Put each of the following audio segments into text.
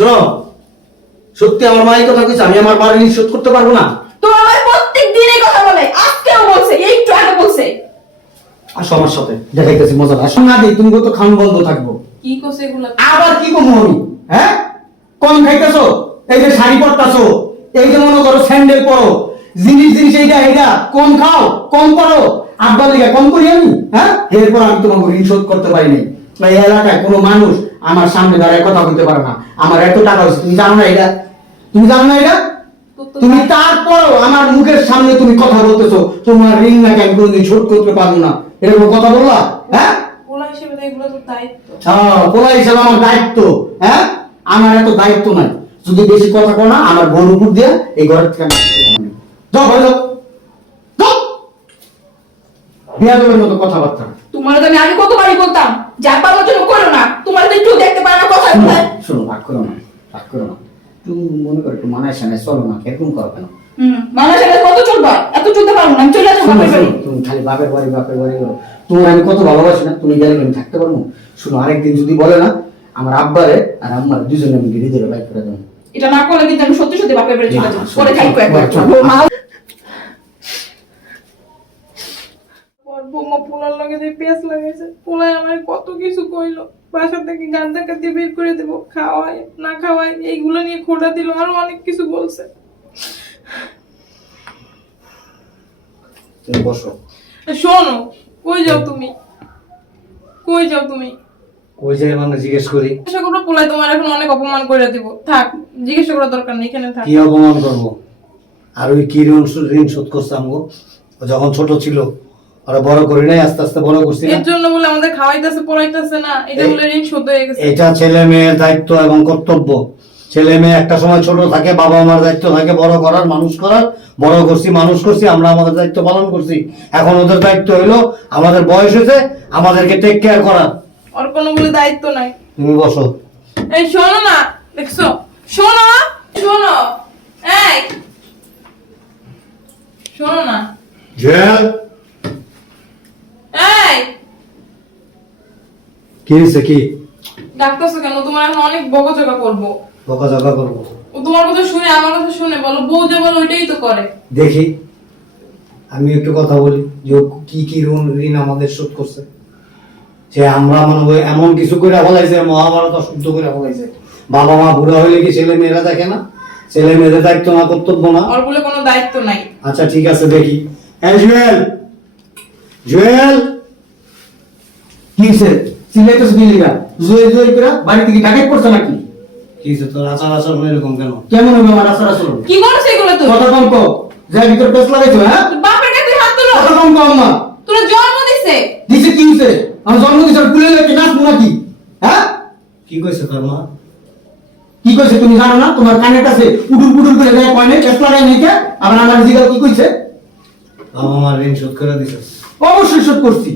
শোনো সত্যি আমার মা এই কথা কইছে আমি আমার বাড়ি শোধ করতে পারব না। তোমার ভাই প্রত্যেক দিনই কথা বলে আজকেও বলছে এই একটু আগে বলছে। আসো আমার সাথে দেখাইতেছি মজা আসো না দিই তুমি কত খান বন্ধ থাকব। কি করছে এগুলো? আবার কি কমো আমি হ্যাঁ? কম খাইতেছো এই যে শাড়ি পরতাছো এই যে মনে করো স্যান্ডেল পরো জিনিস জিনিস এইটা এইটা কম খাও কম পরো আব্বা লেগে কম করি আমি হ্যাঁ? এরপর আমি তোমাকে ঋণ শোধ করতে পারিনি। এই এলাকায় কোনো মানুষ আমার সামনে দাঁড়ায় কথা বলতে পারে না। আমার এত টাকা হয়েছে তুমি জানো না এটা? তুমি জানো না এটা? তুমি তারপরও আমার মুখের সামনে তুমি কথা বলতেছো তোমার ঋণ নাকি আমি কোনোদিন শোধ করতে পারব না। এরকম কথা বললা? হ্যাঁ? পোলা হিসেবে এগুলো তো দায়িত্ব। হ্যাঁ, পোলা হিসেবে আমার দায়িত্ব হ্যাঁ? আমার এত দায়িত্ব নাই। যদি বেশি কথা কো না আমার উপর দিয়ে এই ঘরের থেকে যাও যাও। মতো কথাবার্তা। তোমার তো আমি আগে কতবারই বলতাম যা পারো জন্য করো না তোমার তো একটু দেখতে পারে না কথা শোনো, বলে শোনো রাগ করো না রাগ করো না। তুমি মনে করো একটু মানায় চলো না এরকম করো কেন? হুম মানুষের কত চলবা? এত চলতে পারব না আমি চলে যাব শোনো, বাপের বাড়ি। শোনো, তুমি খালি বাপের বাড়ি বাপের বাড়ি করো। তোমার আমি কত ভালোবাসি না তুমি গেলে আমি থাকতে পারব? শোনো আরেকদিন যদি বলে না আমার আব্বারে আর আম্মার দুজনে আমি গিরি বাইক করে দেবো। এটা না করলে কিন্তু আমি সত্যি সত্যি বাপের বাড়ি চলে যাব। পরে থাকব একবার চল, চল। মা বৌমা পোলার লগে দিয়ে পেঁয়াজ লাগাইছে পোলায় আমার কত কিছু কইলো। বাসা থেকে গান টাকা দিয়ে বের করে দেবো খাওয়াই না খাওয়াই এইগুলো নিয়ে খোটা দিল আরও অনেক কিছু বলছে। তুমি বসো। শোনো কই যাও তুমি? কই যাও তুমি? কই যাই মানে জিজ্ঞেস করি। জিজ্ঞাসা করব পোলায় তোমার এখন অনেক অপমান করে দিব। থাক জিজ্ঞাসা করার দরকার নেই এখানে থাক। কি অপমান করব? আর ওই কি ঋণ শোধ করছে আমগো? যখন ছোট ছিল ওরা বড় করি নাই আস্তে আস্তে বড় করছি না। এর জন্য বলে আমাদের খাওয়াইতেছে পড়াইতেছে না। এটা বলে ঋণ শোধ হয়ে গেছে। এটা ছেলে মেয়ের দায়িত্ব এবং কর্তব্য। ছেলে মেয়ে একটা সময় ছোট থাকে বাবা মার দায়িত্ব থাকে বড় করার মানুষ করার বড় করছি মানুষ করছি আমরা আমাদের দায়িত্ব পালন করছি। এখন ওদের দায়িত্ব হইল আমাদের বয়স হয়েছে আমাদেরকে টেক কেয়ার করার ওর কোনো বলে দায়িত্ব নাই। তুমি বসো। এই শোনো না দেখছ? শোনো শোনো। এই শোনো না। জুয়েল এই কি হয়েছে কি? ডাকতেছো কেন? তোমার এখন অনেক বকাঝকা করব। বকাঝকা করব। ও তোমার কথা শুনে আমার কথা শুনে বলো বউ যে বলো ওইটাই তো করে। দেখি। আমি একটু কথা বলি যে কি কি ঋণ ঋণ আমাদের শোধ করছে। যে আমরা মনে হয় এমন কিছু করে ফলাইছে মহাভারত অশুদ্ধ করে ফলাইছে। বাবা মা বুড়া হইলে কি ছেলে মেয়েরা দেখে না? ছেলে মেয়েদের দায়িত্ব না কর্তব্য না? ওর বলে কোনো দায়িত্ব নাই। আচ্ছা ঠিক আছে দেখি। হ্যাঁ জুয়েল! জুয়েল! কি জুয়ে জুয়ে করে বাড়ি থেকে ডাকাত নাকি? কি হয়েছে তোর আচার আচরণ এরকম কেন? কেমন হবে আমার কি করছে এগুলো তুই কথা কম যা ভিতর পেছ লাগাইছো হ্যাঁ? তোর বাপের কাছে হাত তুলো। কথা কম আম্মা। তোরা জন্ম দিছে। দিছে কি আমার জন্ম দিছে কুলে নাচবো নাকি? হ্যাঁ? কি কইছে তোর মা? কি কইছে তুমি জানো না? তোমার কানের কাছে উডুর পুডুর করে যায় কয়নে? পেছ লাগাই নাই কে? আবার আমার জিগাও কি কইছে? বাবা মার ঋণ শোধ করে দিছিস। অবশ্যই শোধ করছি।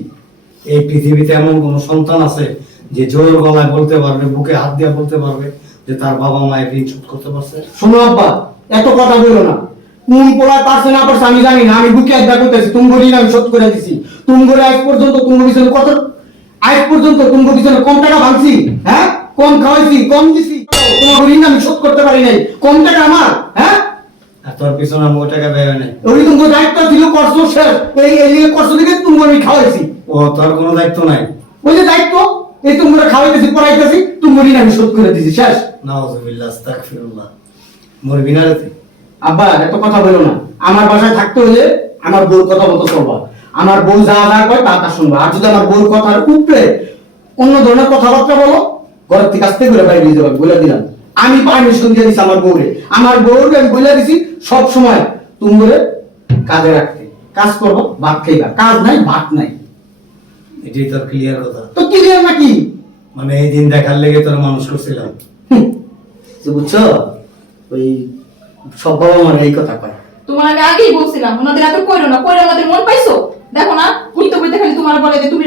এই পৃথিবীতে এমন কোন সন্তান আছে যে জোর গলায় বলতে পারবে বুকে হাত দিয়ে বলতে পারবে যে তার বাবা মায়ের ঋণ শোধ করতে পারছে? শোনো আব্বা এত কথা বলো না। কোন পারছে না পারছে আমি জানি না আমি বুকে করতেছি আমি শোধ করে দিছি। আজ পর্যন্ত পিছনে কত আজ পর্যন্ত পিছনে কম টাকা ভাঙছি হ্যাঁ? কম খাওয়াইছি কম দিছি। তোমার ঋণ আমি শোধ করতে পারি নাই। কম টাকা আমার হ্যাঁ? আর তোর পিছনে আমগো টাকা ব্যয় নাই। ওই তুমি দায়িত্ব ছিল করছ শেষ। এই নিয়ে করছ দিকে তুমি আমি খাওয়াইছি। ও তোর কোনো দায়িত্ব নাই? ওই যে দায়িত্ব এই তুমি খাওয়াইতেছি পড়াইতেছি তুমি ঋণ আমি শোধ করে দিছি শেষ। নাউজুবিল্লাহ আস্তাগফিরুল্লাহ। মরবি না রে আব্বা এত কথা বলো না। আমার বাসায় থাকতে হলে আমার বউর কথা মতো চলবা আমার বউ যা যা কয় তা তা শুনবা। আর যদি আমার বউর কথার উপরে অন্য ধরনের কথাবার্তা বলো ঘরের থেকে আসতে করে বাইরে যাবে বলে দিলাম। আমি পারমিশন দিয়ে দিছি আমার বউরে। আমার বউরে আমি বলে দিছি সব সময় তুমি কাজে রাখতে। কাজ করব ভাত খাইবা। কাজ নাই ভাত নাই। এটাই তোর ক্লিয়ার কথা। তো ক্লিয়ার নাকি? মানে এই দিন দেখার লেগে তোর মানুষ করছিলাম। তো বুঝছ? ওই সব বাবা মার এই কথা কয়। তোমার আমি আগেই বলছিলাম ওনাদের এত কইরো না কইরো আমাদের মন পাইছো? দেখো না বইতে খালি তোমার বলে যে তুমি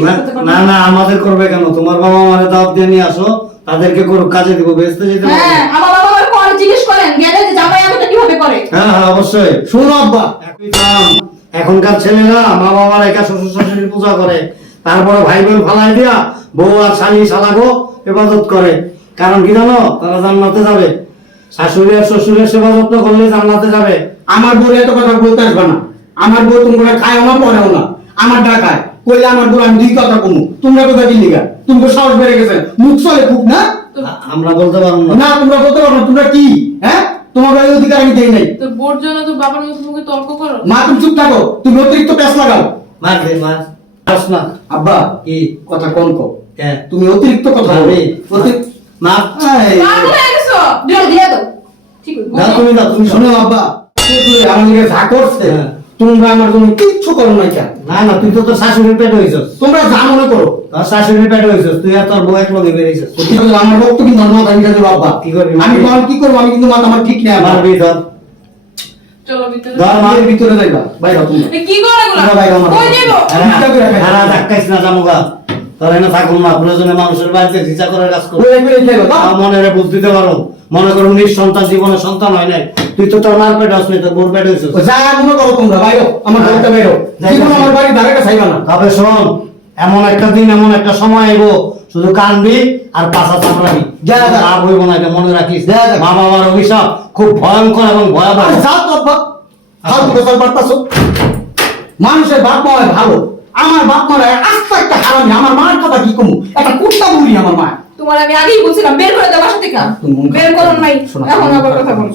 না- না না। আমাদের করবে কেন? তোমার বাবা মারে দাওয়াত দিয়ে নিয়ে আসো তাদেরকে করো কাজে দিব বেচতে যেতে হ্যাঁ আমার বাবা পরে জিজ্ঞেস করেন গেলে যে জামাই এতটা কীভাবে করে? হ্যাঁ হ্যাঁ অবশ্যই। শোনো আব্বা। একই দাম। এখনকার ছেলেরা মা বাবার একা শ্বশুর শাশুড়ির পূজা করে। তারপরে ভাই বোন ফালাই দিয়া বউ আর শালি শালাগো হেফাজত করে। কারণ কি জানো? তারা জান্নাতে যাবে। শাশুড়ি আর শ্বশুরের সেবা যত্ন করলে জান্নাতে যাবে। আমার বউ এত কথা বলতে আসবে না। আমার বউ তোমরা খায়ও না পড়েও না। আমার ডাকায়। কইলে আমার বউ আমি দুই কথা কমু। তোমরা কোথা কি লিগা তুমি সাহস বেড়ে গেছে। মুখ চলে খুব না? আমরা বলতে পারব না। তোমরা বলতে পারো না। তোমরা কি? হ্যাঁ? আমি দেই নাই। তোর বোর জন্য তোর বাবার মুখে মুখে তর্ক করো। মা তুমি চুপ থাকো। তুমি অতিরিক্ত প্যাস লাগাও। মার দে মার। আস না। আব্বা কি? কথা কোন কো কে? তুমি অতিরিক্ত কথা বলো। মা। হয়ে দিয়ে দিয়ে দাও। ঠিক আছে দাও তুমি না তুমি শোনো আব্বা তুই আমার দিকে যা করছে। হ্যাঁ। তোমরা আমার জন্য কিচ্ছু করো না কেন? না না তুই তো তোর শাশুড়ির পেটে হয়েছিস তোমরা যা মনে করো। তোর শাশুড়ির পেটে হয়েছিস তুই আর তোর বউ এক লগে বেরিয়েছিস আমার রক্ত কিন্তু আমার মাথা মিটাতে বাবা। কি করবি? আমি কখন কি করব? আমি কিন্তু মাথা আমার ঠিক নেই আমার মারবি ধর চলো ভিতরে। ধর মার মায়ের ভিতরে যাইবা। বাইরে তুমি। এ, কি করে এগুলা? তোমরা বাইরে আমার কই যাইবো? চিন্তা করে রাখো। হারা ধাক্কাইস না জামুগা তোর এনে থাকুন না প্রয়োজনে মানুষের বাড়িতে ভিসা করে। কাজ মনে রে বুঝ দিতে পারো। মনে করো নিঃসন্তান জীবনে সন্তান হয় নাই। তুই তো তোর মার পেটে আসলি তোর বোর পেটে হয়েছিস যা মনে করো তোমরা বাইরো আমার বাড়িতে বাইরো জীবন আমার বাড়ি ধারে কাছে না। তবে শোন এমন একটা দিন এমন একটা সময় আইব শুধু কানবি আর পাশা চাপড়াবি। লাভ হইব না এটা মনে রাখিস। মা বাবার অভিশাপ খুব ভয়ঙ্কর এবং ভয়াবহ। বার্তাছো মানুষের বাপ মা ভালো। আমার বাপ মা হয় আস্ত একটা হারামি। আমার মার কথা কি কমু? একটা কুত্তা বুড়ি আমার মা তোমার আমি আগেই বলছিলাম বের করে দাও বাসা থেকে। মন বের করুন নাই। এখন আবার কথা করো বলো